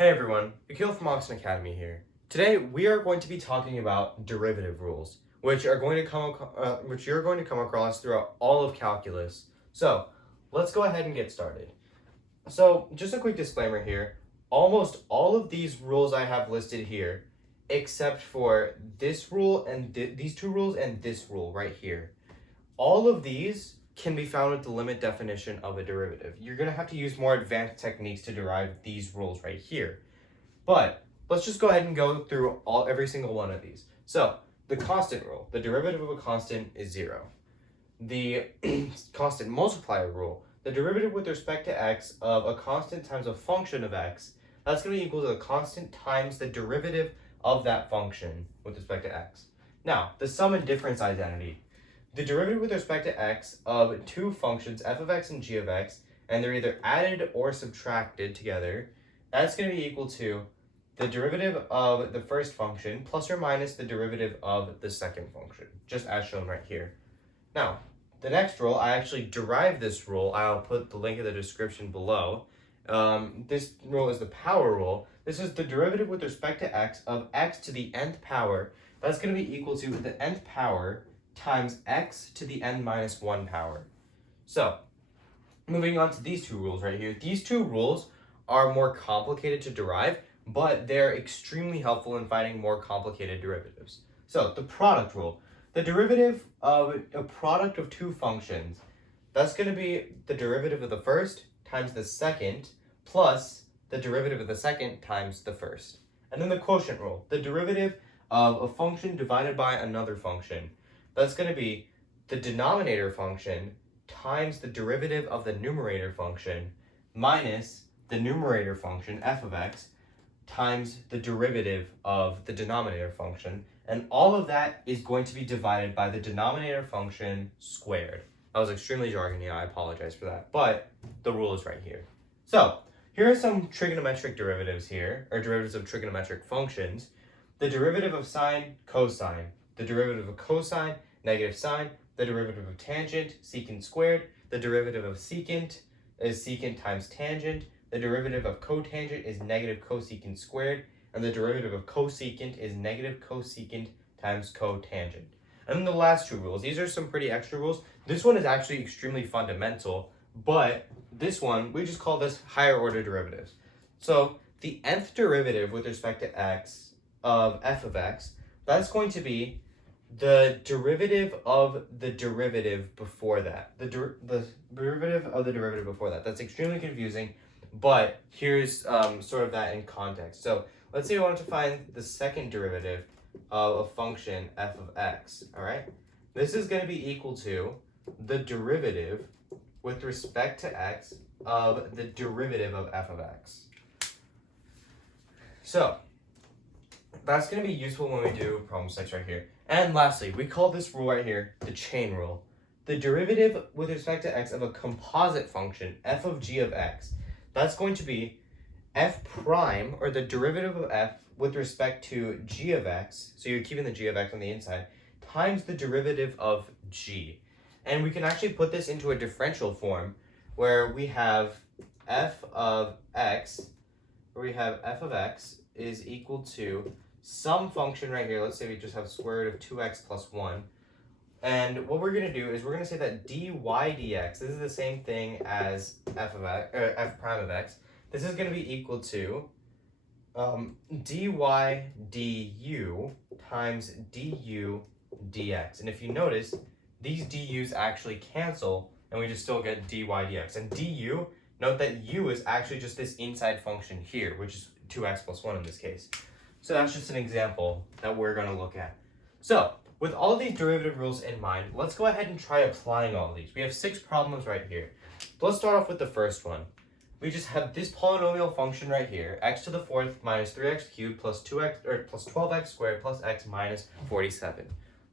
Hey everyone, Akil from Oxen Academy here. Today we are going to be talking about derivative rules, which you're going to come across throughout all of calculus. So let's go ahead and get started. So just a quick disclaimer here: almost all of these rules I have listed here, except for this rule and these two rules and this rule right here, all of these can be found with the limit definition of a derivative. You're going to have to use more advanced techniques to derive these rules right here. But let's just go ahead and go through every single one of these. So the constant rule, the derivative of a constant is 0. The constant multiplier rule, the derivative with respect to x of a constant times a function of x, that's going to be equal to the constant times the derivative of that function with respect to x. Now, the sum and difference identity. The derivative with respect to x of two functions, f of x and g of x, and they're either added or subtracted together, that's going to be equal to the derivative of the first function plus or minus the derivative of the second function, just as shown right here. Now, the next rule, I actually derived this rule. I'll put the link in the description below. This rule is the power rule. This is the derivative with respect to x of x to the nth power. That's going to be equal to the nth power times x to the n minus 1 power. So, moving on to these two rules right here. These two rules are more complicated to derive, but they're extremely helpful in finding more complicated derivatives. So, the product rule. The derivative of a product of two functions, that's going to be the derivative of the first times the second plus the derivative of the second times the first. And then the quotient rule. The derivative of a function divided by another function. That's going to be the denominator function times the derivative of the numerator function minus the numerator function, f of x, times the derivative of the denominator function. And all of that is going to be divided by the denominator function squared. That was extremely jargony, I apologize for that. But the rule is right here. So, here are some trigonometric derivatives here, or derivatives of trigonometric functions. The derivative of sine, cosine. The derivative of cosine, negative sine. The derivative of tangent, secant squared. The derivative of secant is secant times tangent. The derivative of cotangent is negative cosecant squared. And the derivative of cosecant is negative cosecant times cotangent. And then the last two rules. These are some pretty extra rules. This one is actually extremely fundamental, but this one, we just call this higher order derivatives. So the nth derivative with respect to x of f of x, that's going to be the derivative of the derivative before that. The derivative of the derivative before that. That's extremely confusing, but here's sort of that in context. So let's say we wanted to find the second derivative of a function f of x, all right? This is going to be equal to the derivative with respect to x of the derivative of f of x. So that's going to be useful when we do problem 6 right here. And lastly, we call this rule right here the chain rule. The derivative with respect to x of a composite function, f of g of x, that's going to be f prime, or the derivative of f with respect to g of x, so you're keeping the g of x on the inside, times the derivative of g. And we can actually put this into a differential form where we have f of x, is equal to some function right here. Let's say we just have square root of 2x plus 1. And what we're going to do is we're going to say that dy dx, this is the same thing as f prime of x. This is going to be equal to dy du times du dx. And if you notice, these du's actually cancel, and we just still get dy dx. And du, note that u is actually just this inside function here, which is 2x plus 1 in this case. So that's just an example that we're going to look at. So, with all of these derivative rules in mind, let's go ahead and try applying all of these. We have 6 problems right here. Let's start off with the first one. We just have this polynomial function right here, x to the 4th minus 3x cubed plus 12x squared plus x minus 47.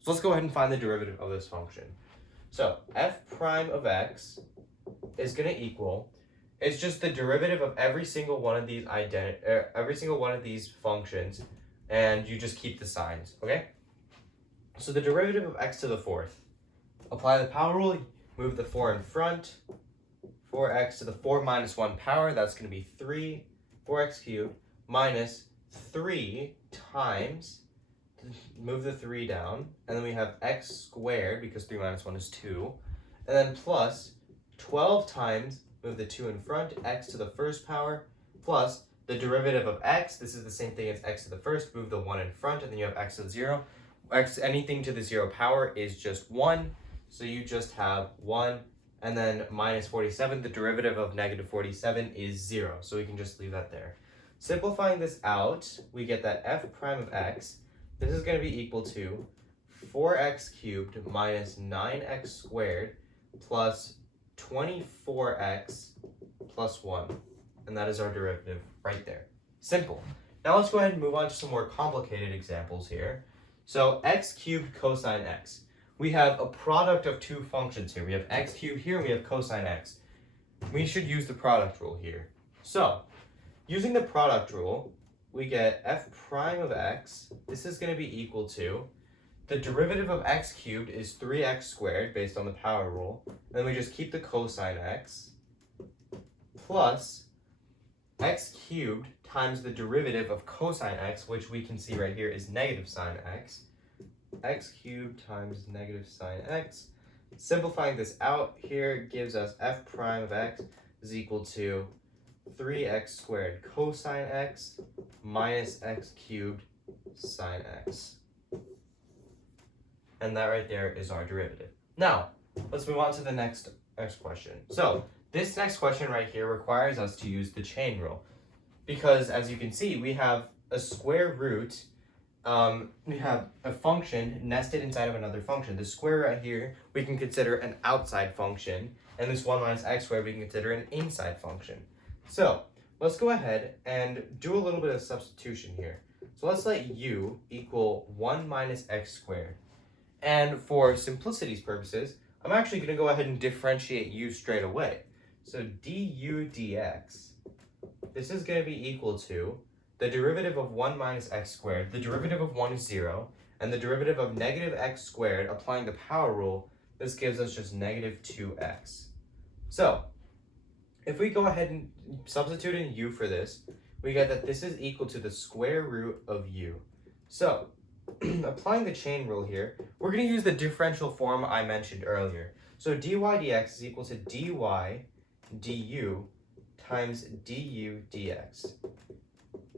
So let's go ahead and find the derivative of this function. So f prime of x is going to equal, it's just the derivative of every single one of these functions, and you just keep the signs, okay? So the derivative of x to the 4th. Apply the power rule, move the 4 in front. 4x to the 4 minus 1 power, that's going to be 3. 4x cubed minus 3 times, move the 3 down, and then we have x squared, because 3 minus 1 is 2, and then plus 12 times, move the 2 in front, x to the first power, plus the derivative of x, this is the same thing as x to the first, move the 1 in front, and then you have x to the 0. X, anything to the 0 power is just 1, so you just have 1, and then minus 47, the derivative of negative 47 is 0, so we can just leave that there. Simplifying this out, we get that f prime of x, this is going to be equal to 4x cubed minus 9x squared plus 24x plus 1. And that is our derivative right there. Simple. Now let's go ahead and move on to some more complicated examples here. So x cubed cosine x. We have a product of two functions here. We have x cubed here and we have cosine x. We should use the product rule here. So, using the product rule, we get f prime of x. This is going to be equal to, the derivative of x cubed is 3x squared based on the power rule. And then we just keep the cosine x plus x cubed times the derivative of cosine x, which we can see right here is negative sine x. X cubed times negative sine x. Simplifying this out here gives us f prime of x is equal to 3x squared cosine x minus x cubed sine x. And that right there is our derivative. Now, let's move on to the next question. So, this next question right here requires us to use the chain rule. Because, as you can see, we have a square root, we have a function nested inside of another function. The square right here, we can consider an outside function, and this 1 minus x squared, we can consider an inside function. So, let's go ahead and do a little bit of substitution here. So let's let u equal 1 minus x squared. And for simplicity's purposes, I'm actually going to go ahead and differentiate u straight away. So du dx, this is going to be equal to the derivative of 1 minus x squared. The derivative of 1 is 0, and the derivative of negative x squared, applying the power rule, this gives us just negative 2x. So, if we go ahead and substitute in u for this, we get that this is equal to the square root of u. So, applying the chain rule here, we're going to use the differential form I mentioned earlier. So dy dx is equal to dy du times du dx.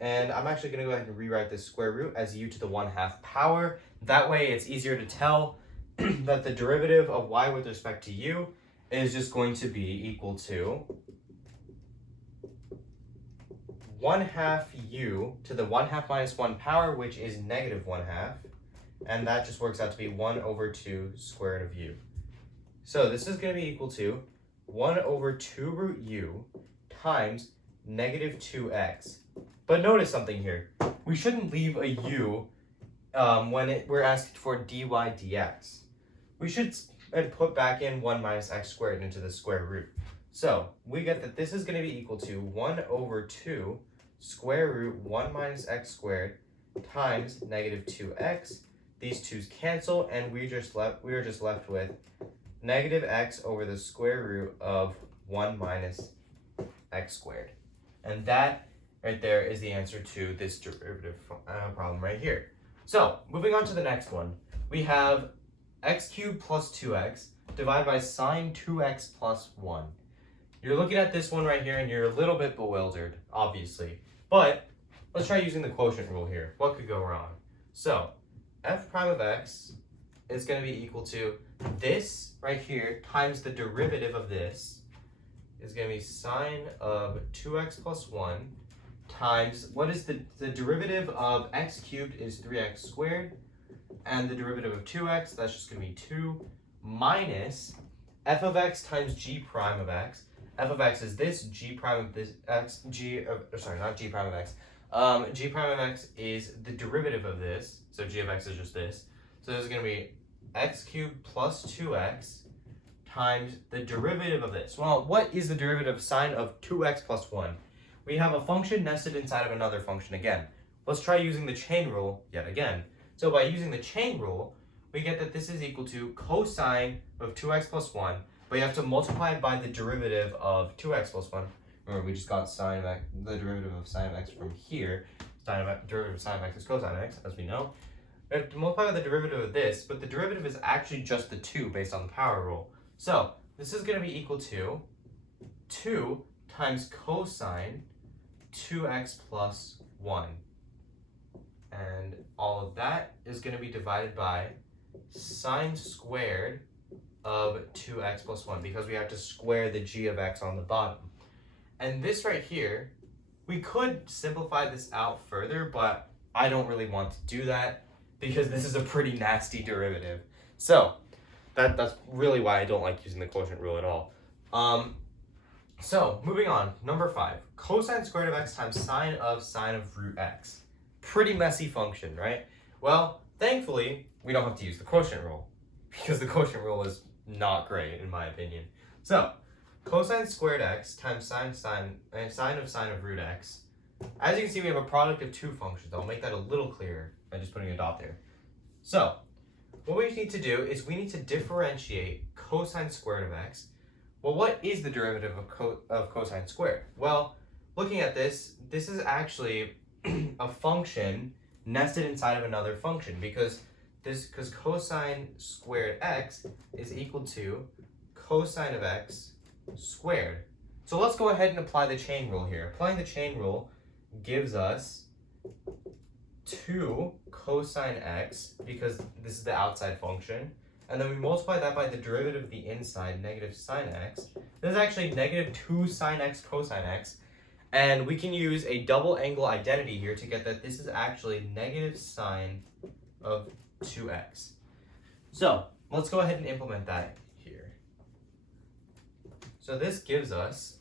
And I'm actually going to go ahead and rewrite this square root as u to the 1/2 power. That way it's easier to tell that the derivative of y with respect to u is just going to be equal to 1/2 u to the 1/2 minus 1 power, which is negative 1/2. And that just works out to be 1 over 2 square root of u. So this is going to be equal to 1 over 2 root u times negative 2x. But notice something here. We shouldn't leave a u when we're asked for dy dx. We should put back in 1 minus x squared into the square root. So we get that this is going to be equal to 1 over 2 square root 1 minus x squared times negative 2x. These 2's cancel, and we are just left with negative x over the square root of 1 minus x squared. And that right there is the answer to this derivative problem right here. So, moving on to the next one. We have x cubed plus 2x divided by sine 2x plus 1. You're looking at this one right here and you're a little bit bewildered, obviously. But let's try using the quotient rule here. What could go wrong? So, f prime of x is going to be equal to this right here times the derivative of this is going to be sine of 2x plus 1 times, what is the derivative of x cubed is 3x squared, and the derivative of 2x, that's just going to be 2, minus f of x times g prime of x. F of x is this, g prime of this x, g prime of x. G prime of x is the derivative of this, so g of x is just this. So this is going to be x cubed plus 2x times the derivative of this. Well, what is the derivative of sine of 2x plus 1? We have a function nested inside of another function again. Let's try using the chain rule yet again. So by using the chain rule, we get that this is equal to cosine of 2x plus 1, but you have to multiply it by the derivative of 2x plus 1, Remember, we just got the derivative of sine of x from here. Derivative of sine of x is cosine x, as we know. We have to multiply by the derivative of this, but the derivative is actually just the 2 based on the power rule. So this is going to be equal to 2 times cosine 2x plus 1. And all of that is going to be divided by sine squared of 2x plus 1, because we have to square the g of x on the bottom. And this right here, we could simplify this out further, but I don't really want to do that because this is a pretty nasty derivative. So that's really why I don't like using the quotient rule at all. So moving on, number 5, cosine squared of x times sine of root x. Pretty messy function, right? Well, thankfully, we don't have to use the quotient rule because the quotient rule is not great in my opinion. So cosine squared x times sine of root x. As you can see, we have a product of two functions. I'll make that a little clearer by just putting a dot there. So what we need to do is we need to differentiate cosine squared of x. Well, what is the derivative of cosine squared? Well, looking at this is actually a function nested inside of another function, because cosine squared x is equal to cosine of x squared. So let's go ahead and apply the chain rule here. Applying the chain rule gives us 2 cosine x, because this is the outside function, and then we multiply that by the derivative of the inside, negative sine x. This is actually negative 2 sine x cosine x, and we can use a double angle identity here to get that this is actually negative sine of 2x. So let's go ahead and implement that here. So this gives us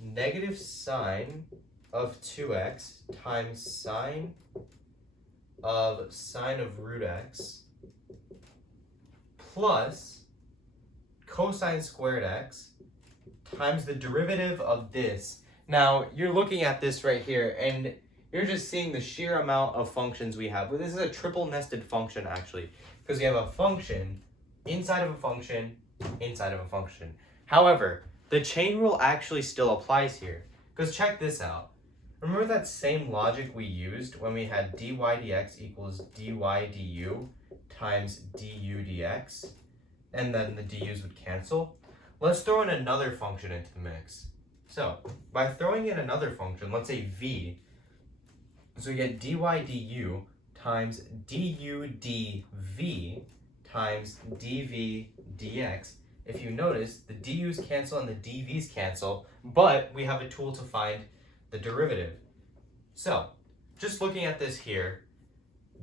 negative sine of 2x times sine of root x plus cosine squared x times the derivative of this. Now, you're looking at this right here, and you're just seeing the sheer amount of functions we have. But this is a triple nested function, actually, because we have a function inside of a function inside of a function. However, the chain rule actually still applies here, because check this out. Remember that same logic we used when we had dy dx equals dy du times du dx, and then the du's would cancel? Let's throw in another function into the mix. So by throwing in another function, let's say v, so we get dy du times du dv times dv dx. If you notice, the du's cancel and the dv's cancel, but we have a tool to find the derivative. So just looking at this here,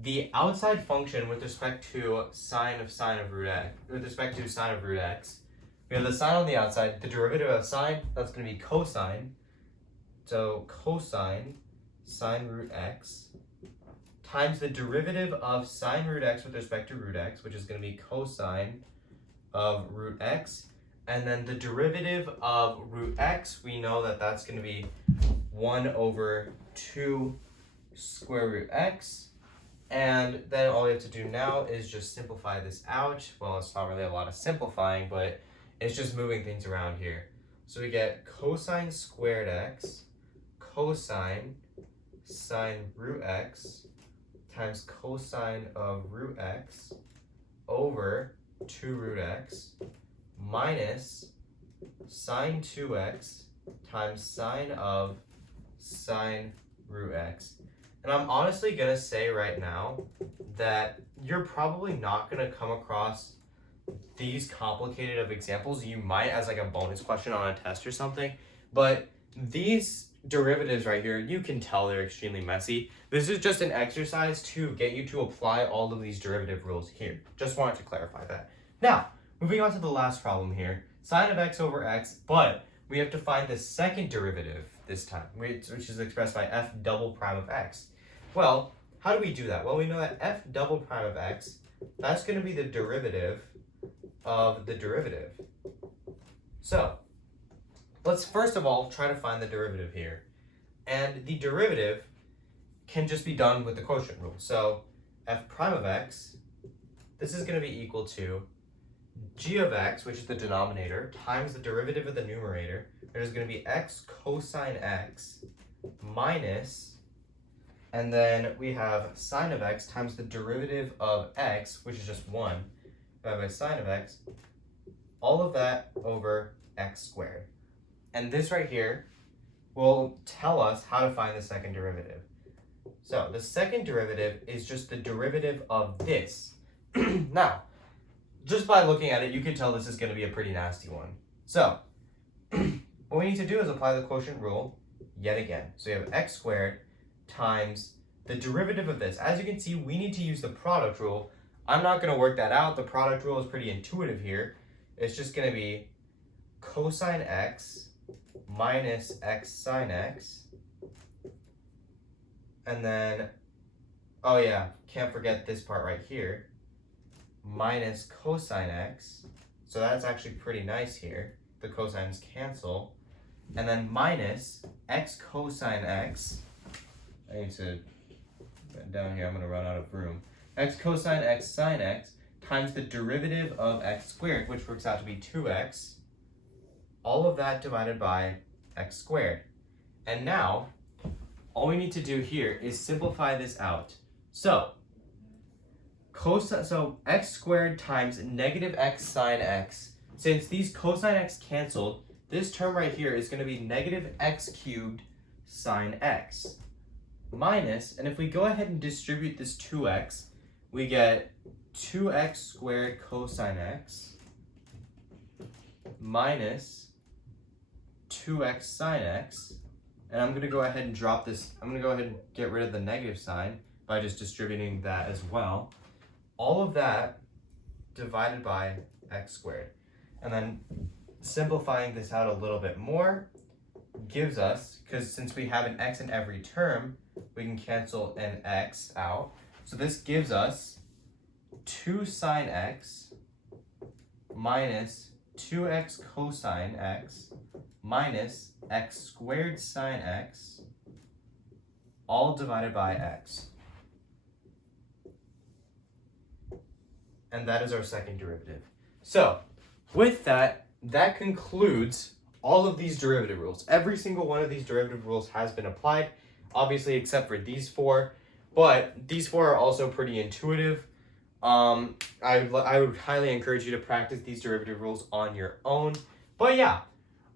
the outside function with respect to sine of root x, we have the sine on the outside. The derivative of sine, that's going to be cosine. So cosine sine root x times the derivative of sine root x with respect to root x, which is going to be cosine of root x. And then the derivative of root x, we know that that's going to be 1 over 2 square root x. And then all we have to do now is just simplify this out. Well, it's not really a lot of simplifying, but it's just moving things around here. So we get cosine squared x cosine sine root x times cosine of root x over 2 root x minus sine 2x times sine of sine root x. And I'm honestly going to say right now that you're probably not going to come across these complicated of examples. You might as like a bonus question on a test or something, but these derivatives right here, you can tell they're extremely messy. This is just an exercise to get you to apply all of these derivative rules here. Just wanted to clarify that. Now, moving on to the last problem here, sine of x over x, but we have to find the second derivative this time, which is expressed by f double prime of x. Well, how do we do that? Well, we know that f double prime of x, that's going to be the derivative of the derivative. So let's first of all try to find the derivative here. And the derivative can just be done with the quotient rule. So f prime of x, this is going to be equal to g of x, which is the denominator, times the derivative of the numerator, which is going to be x cosine x minus, and then we have sine of x times the derivative of x, which is just 1, divided by sine of x, all of that over x squared. And this right here will tell us how to find the second derivative. So the second derivative is just the derivative of this. Now, just by looking at it, you can tell this is going to be a pretty nasty one. So what we need to do is apply the quotient rule yet again. So you have x squared times the derivative of this. As you can see, we need to use the product rule. I'm not going to work that out. The product rule is pretty intuitive here. It's just going to be cosine x minus x sine x. And then, oh yeah, can't forget this part right here, minus cosine x. So that's actually pretty nice here. The cosines cancel. And then minus x cosine x. I need to, down here, I'm going to run out of room. X cosine x sine x times the derivative of x squared, which works out to be 2x. All of that divided by x squared. And now, all we need to do here is simplify this out. So x squared times negative x sine x. Since these cosine x canceled, this term right here is going to be negative x cubed sine x. Minus, and if we go ahead and distribute this 2x, we get 2x squared cosine x minus 2x sine x. And I'm going to go ahead and drop this. I'm going to go ahead and get rid of the negative sign by just distributing that as well. All of that divided by x squared. And then simplifying this out a little bit more gives us, because since we have an x in every term, we can cancel an x out. So this gives us 2 sine x minus 2x cosine x minus x squared sine x, all divided by x. And that is our second derivative. So with that, that concludes all of these derivative rules. Every single one of these derivative rules has been applied, obviously except for these four, but these four are also pretty intuitive. I would highly encourage you to practice these derivative rules on your own. But yeah,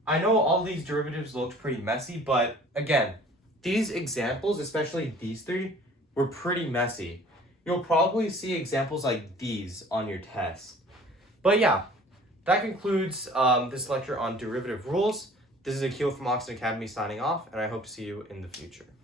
I know all these derivatives looked pretty messy, but again, these examples, especially these three, were pretty messy. You'll probably see examples like these on your test. But yeah, that concludes this lecture on derivative rules. This is Akil from Oxford Academy signing off, and I hope to see you in the future.